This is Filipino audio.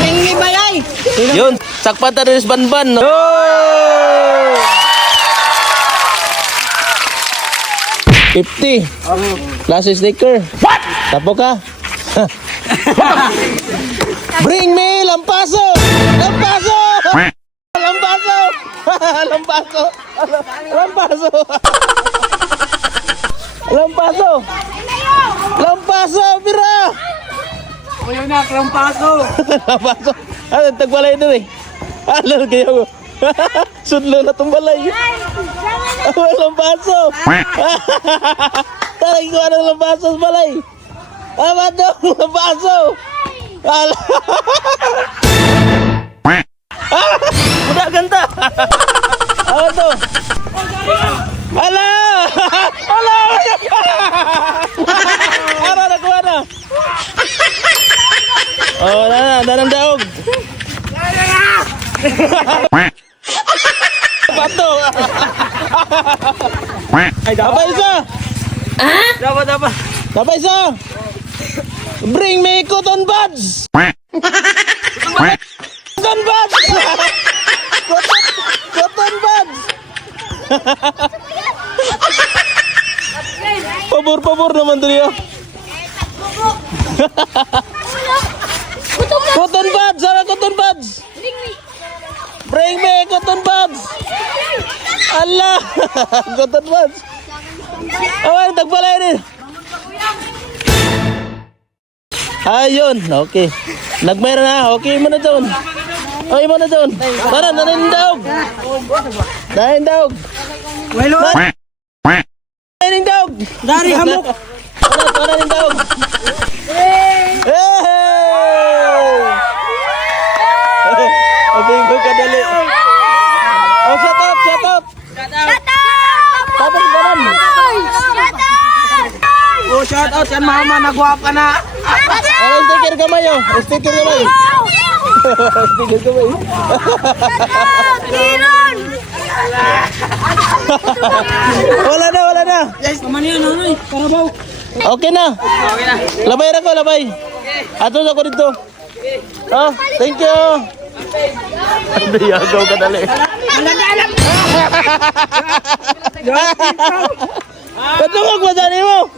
Hindi balay. Yun, sakpan tayo rin banban. No? Oh! 50. Klase sticker. What? Tapo ka. Bring me lampaso! Lampaso! Lampaso! Lampaso! Lampaso! Lampaso! Lampaso! Pira! O yun na, lampaso. Lampaso! Ano, tagbalay din eh. Alal kayo. Sudlo na itong balay. Lampaso! Talag ko ng lampaso sa balay. Amat daw, lampaso! Udah ganta. Apa tuh? Alah. Alah. Ara na kuha na. Oh, nanang daog. Bato. Apa isa? Dapat. Apa isa? Bring me cotton buds. Cotton buds! Cotton buds! Pabor naman tuh ya. Cotton buds! Sana cotton buds! Bring me cotton buds! Allah! Cotton buds! Awan, tagbalay rin! Ayun, okay. Nagmayroon na, okay mo na doon. Okay mo na doon. Tara, nanindawg. Nanindawg. Welo. Nanindawg. Dari hamok. Tara, nanindawg. Hey! Abing ko kadali. Oh, shut up. Tapos ganon. Oh, shout out yan mama, nagwap ka na. Ano, sticker kamay oh. Sticker kamay. Sticker kamay. Wala na. Yes, naman yun, ano Karabaw. Okay na. Labay na ko, labay. Ato ako dito. Oh, thank you. Hindi agaw ka dali. Katungog ba dali mo?